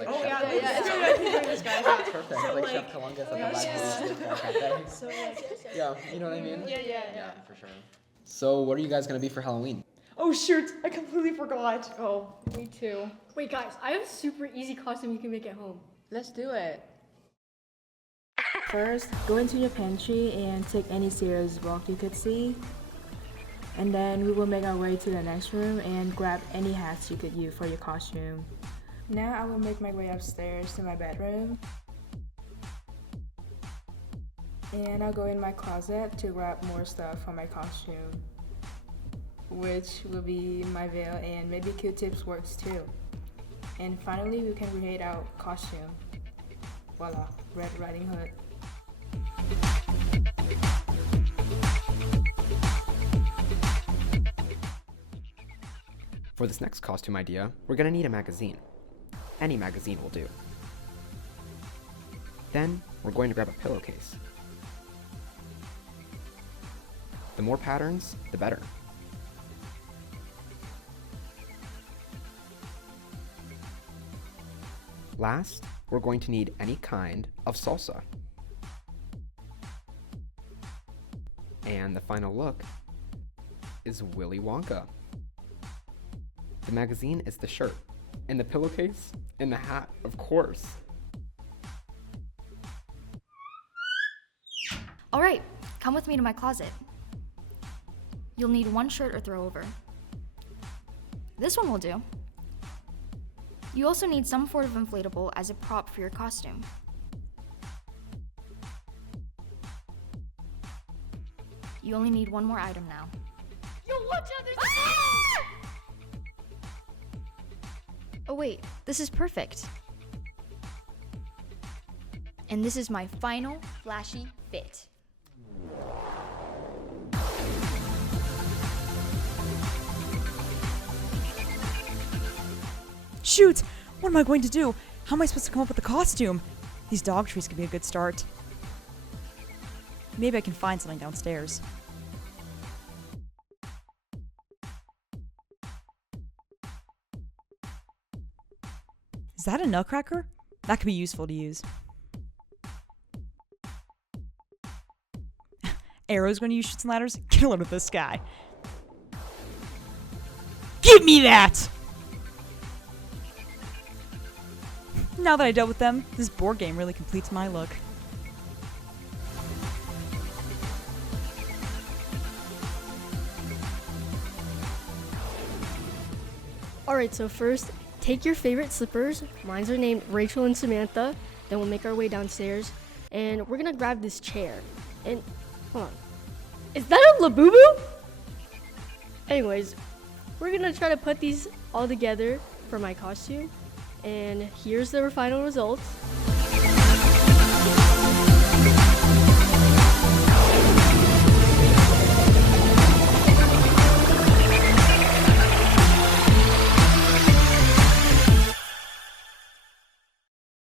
like Oh, Chef yeah, Columbus. yeah. This guy. Perfect, So, like like, Chef Columbus at the yeah. Black Cafe. So, like, Yeah, you know what I mean? yeah. For sure. So, what are you guys gonna be for Halloween? Oh, shoot. I completely forgot. Oh, me too. Wait, guys, I have a super easy costume you can make at home. Let's do it. First, go into your pantry and take any cereals box you could see. And then we will make our way to the next room and grab any hats you could use for your costume. Now I will make my way upstairs to my bedroom. And I'll go in my closet to grab more stuff for my costume, which will be my veil and maybe Q-tips works too. And finally, we can create our costume. Voila, Red Riding Hood. For this next costume idea, we're gonna need a magazine. Any magazine will do. Then, we're going to grab a pillowcase. The more patterns, the better. Last, we're going to need any kind of salsa. And the final look is Willy Wonka. The magazine is the shirt, and the pillowcase, and the hat, of course. All right, come with me to my closet. You'll need one shirt or throw over. This one will do. You also need some sort of inflatable as a prop for your costume. You only need one more item now. Yo, watch out! There's Oh wait, this is perfect. And this is my final flashy fit. Shoot! What am I going to do? How am I supposed to come up with a costume? These dog trees could be a good start. Maybe I can find something downstairs. Is that a nutcracker? That could be useful to use. Aero's going to use chutes and ladders? Get a load of this guy. Give me that! Now that I dealt with them, this board game really completes my look. Alright, so first, take your favorite slippers. Mine's are named Rachel and Samantha. Then we'll make our way downstairs. And we're gonna grab this chair. And, hold on. Is that a Labubu? Anyways, we're gonna try to put these all together for my costume. And here's the final results.